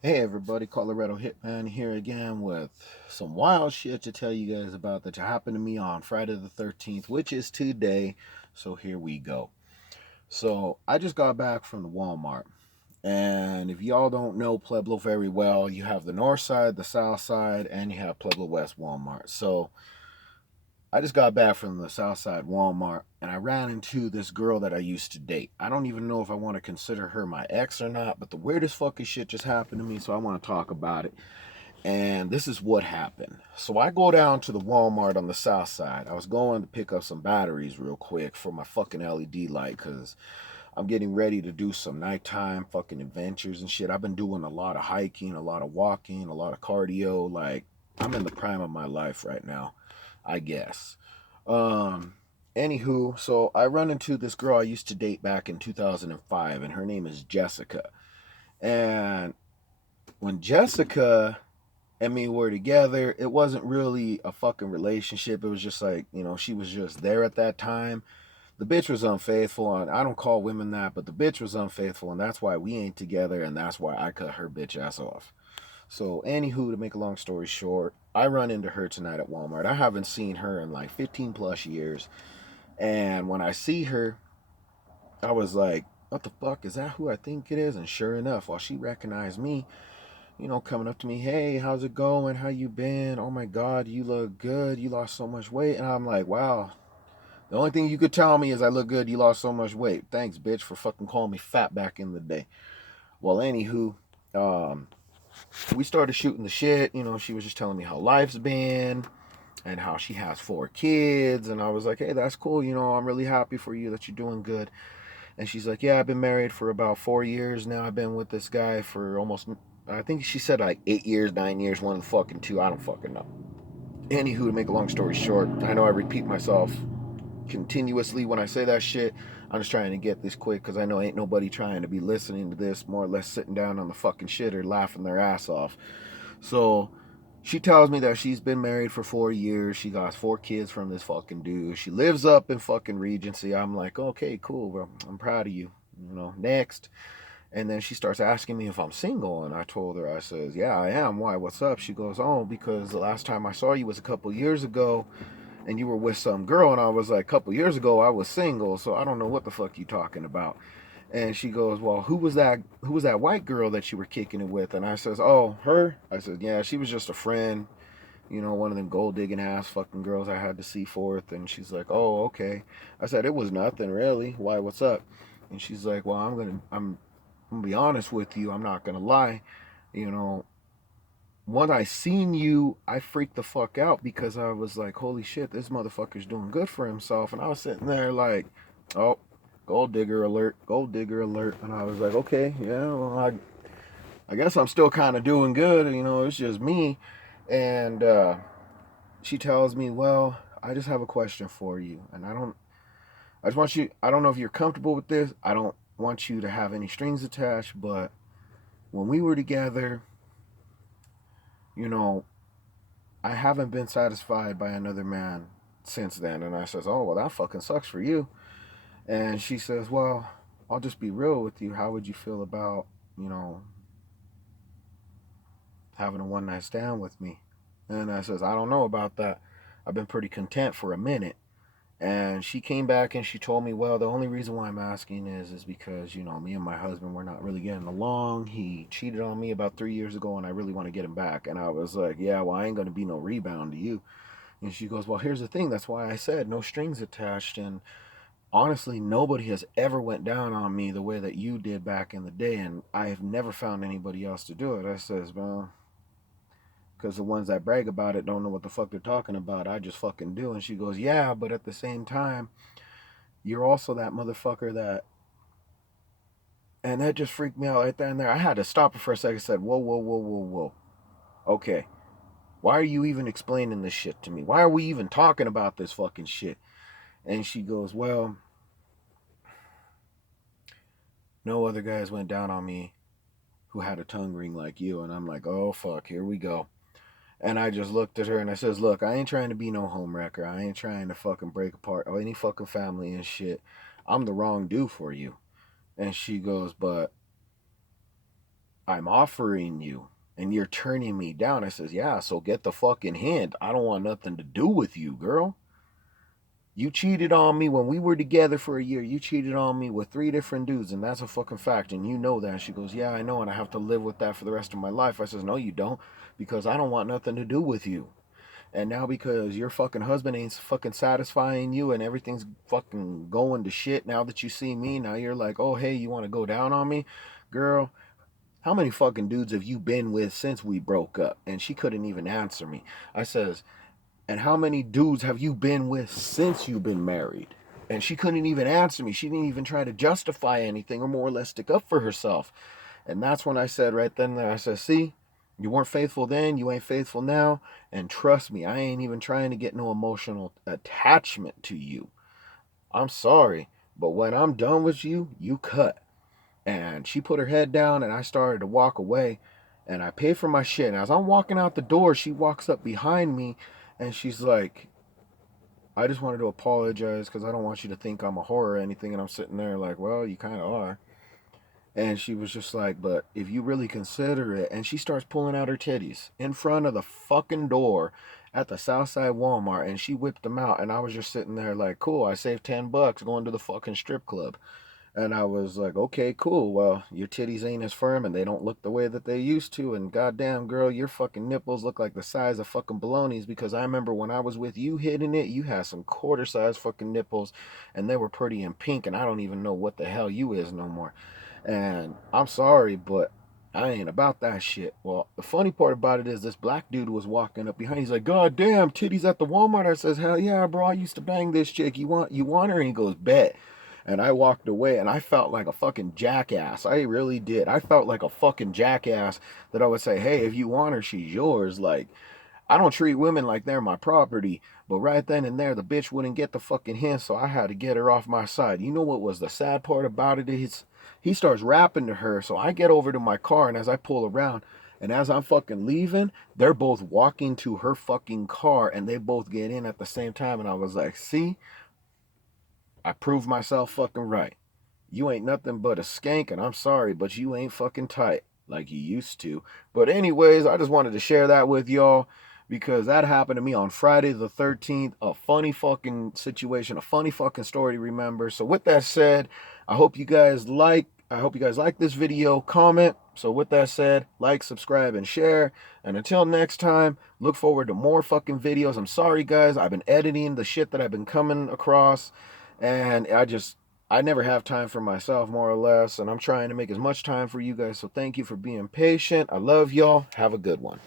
Hey everybody, Colorado Hitman here again with some wild shit to tell you guys about that happened to me on Friday the 13th, which is today. So here we go. So I just got back from the Walmart. And if y'all don't know Pueblo very well, you have the north side, the south side, and you have Pueblo West Walmart. So I just got back from the south side Walmart and I ran into this girl that I used to date. I don't even know if I want to consider her my ex or not, but the weirdest fucking shit just happened to me, so I want to talk about it. And this is what happened. So I go down to the Walmart on the south side. I was going to pick up some batteries real quick for my fucking LED light because I'm getting ready to do some nighttime fucking adventures and shit. I've been doing a lot of hiking, a lot of walking, a lot of cardio. Like, I'm in the prime of my life right now, I guess. Um, Anywho, so I run into this girl I used to date back in 2005, and her name is Jessica. And when Jessica and me were together, it wasn't really a fucking relationship. It was just like, she was just there at that time. The bitch was unfaithful, and I don't call women that, but the bitch was unfaithful, and that's why we ain't together, and that's why I cut her bitch ass off. So, anywho, to make a long story short, I run into her tonight at Walmart. I haven't seen her in like 15 plus years, and when I see her, I was like, what the fuck, is that who I think it is? And sure enough, while she recognized me, coming up to me, hey, how's it going? How you been? Oh my God, you look good. You lost so much weight. And I'm like, wow. The only thing you could tell me is I look good. You lost so much weight. Thanks, bitch, for fucking calling me fat back in the day. Well, anywho, um, we started shooting the shit. She was just telling me how life's been and how she has 4 kids. And I was like, hey, that's cool. I'm really happy for you that you're doing good. And she's like, yeah, I've been married for about 4 years now. I've been with this guy for almost, I think she said like 8 years, 9 years, one of the fucking two. I don't fucking know. Anywho, to make a long story short, I know I repeat myself continuously when I say that shit. I'm just trying to get this quick because I know ain't nobody trying to be listening to this, more or less sitting down on the fucking shit or laughing their ass off. So she tells me that she's been married for 4 years. She got 4 kids from this fucking dude. She lives up in fucking Regency. I'm like, okay, cool, bro. I'm proud of you. Next. And then she starts asking me if I'm single, and I told her, I says, yeah, I am. Why? What's up? She goes, oh, because the last time I saw you was a couple years ago, and you were with some girl, and I was like, a couple years ago I was single, so I don't know what the fuck you talking about. And she goes, well, who was that? Who was that white girl that you were kicking it with? And I says, oh, her. I said, yeah, she was just a friend. One of them gold digging ass fucking girls I had to see forth. And she's like, oh, okay. I said, it was nothing really. Why? What's up? And she's like, well, I'm gonna be honest with you. I'm not gonna lie. You know, when I seen you, I freaked the fuck out because I was like, holy shit, this motherfucker's doing good for himself. And I was sitting there like, oh, gold digger alert, gold digger alert. And I was like, okay, yeah, well, I guess I'm still kind of doing good. It's just me. And she tells me, well, I just have a question for you. And I just want you, I don't know if you're comfortable with this. I don't want you to have any strings attached, but when we were together, you know, I haven't been satisfied by another man since then. And I says, oh, well, that fucking sucks for you. And she says, well, I'll just be real with you. How would you feel about, you know, having a one night stand with me? And I says, I don't know about that. I've been pretty content for a minute. And she came back and she told me, well, the only reason why I'm asking is because, me and my husband were not really getting along. He cheated on me about 3 years ago and I really want to get him back. And I was like, yeah, well, I ain't going to be no rebound to you. And she goes, well, here's the thing. That's why I said no strings attached. And honestly, nobody has ever went down on me the way that you did back in the day. And I have never found anybody else to do it. I says, well, because the ones that brag about it don't know what the fuck they're talking about. I just fucking do. And she goes, yeah, but at the same time, you're also that motherfucker that. And that just freaked me out right there and there. I had to stop her for a second. I said, whoa, whoa, whoa, whoa, whoa. Okay. Why are you even explaining this shit to me? Why are we even talking about this fucking shit? And she goes, well, no other guys went down on me who had a tongue ring like you. And I'm like, oh, fuck, here we go. And I just looked at her and I says, look, I ain't trying to be no homewrecker. I ain't trying to fucking break apart any fucking family and shit. I'm the wrong dude for you. And she goes, but I'm offering you and you're turning me down. I says, yeah, so get the fucking hint. I don't want nothing to do with you, girl. You cheated on me when we were together for a year. You cheated on me with 3 different dudes, and that's a fucking fact, and you know that. She goes, yeah, I know, and I have to live with that for the rest of my life. I says, no, you don't, because I don't want nothing to do with you. And now because your fucking husband ain't fucking satisfying you and everything's fucking going to shit now that you see me, now you're like, oh, hey, you want to go down on me? Girl, how many fucking dudes have you been with since we broke up? And she couldn't even answer me. I says, and how many dudes have you been with since you've been married? And she couldn't even answer me. She didn't even try to justify anything or more or less stick up for herself. And that's when I said right then and there, I said, see, you weren't faithful then, you ain't faithful now. And trust me, I ain't even trying to get no emotional attachment to you. I'm sorry, but when I'm done with you, you cut. And she put her head down and I started to walk away. And I paid for my shit. And as I'm walking out the door, she walks up behind me and she's like, I just wanted to apologize because I don't want you to think I'm a whore or anything. And I'm sitting there like, well, you kind of are. And she was just like, but if you really consider it. And she starts pulling out her titties in front of the fucking door at the Southside Walmart. And she whipped them out. And I was just sitting there like, cool, I saved $10 going to the fucking strip club. And I was like, okay, cool. Well, your titties ain't as firm and they don't look the way that they used to. And goddamn, girl, your fucking nipples look like the size of fucking balonies because I remember when I was with you hitting it, you had some quarter size fucking nipples and they were pretty in pink. And I don't even know what the hell you is no more. And I'm sorry, but I ain't about that shit. Well, the funny part about it is this black dude was walking up behind. He's like, God damn, titties at the Walmart. I says, hell yeah, bro. I used to bang this chick. You want her? And he goes, bet. And I walked away and I felt like a fucking jackass. I really did. I felt like a fucking jackass that I would say, hey, if you want her, she's yours. Like, I don't treat women like they're my property. But right then and there, the bitch wouldn't get the fucking hint, so I had to get her off my side. You know what was the sad part about it is he starts rapping to her. So I get over to my car, and as I pull around, and as I'm fucking leaving, they're both walking to her fucking car, and they both get in at the same time. And I was like, see, I proved myself fucking right. You ain't nothing but a skank, and I'm sorry, but you ain't fucking tight like you used to. But anyways, I just wanted to share that with y'all because that happened to me on Friday the 13th. A funny fucking situation, a funny fucking story to remember. So with that said, I hope you guys like this video, comment. So with that said, like, subscribe, and share. And until next time, look forward to more fucking videos. I'm sorry, guys. I've been editing the shit that I've been coming across. And I never have time for myself, more or less. And I'm trying to make as much time for you guys. So thank you for being patient. I love y'all. Have a good one.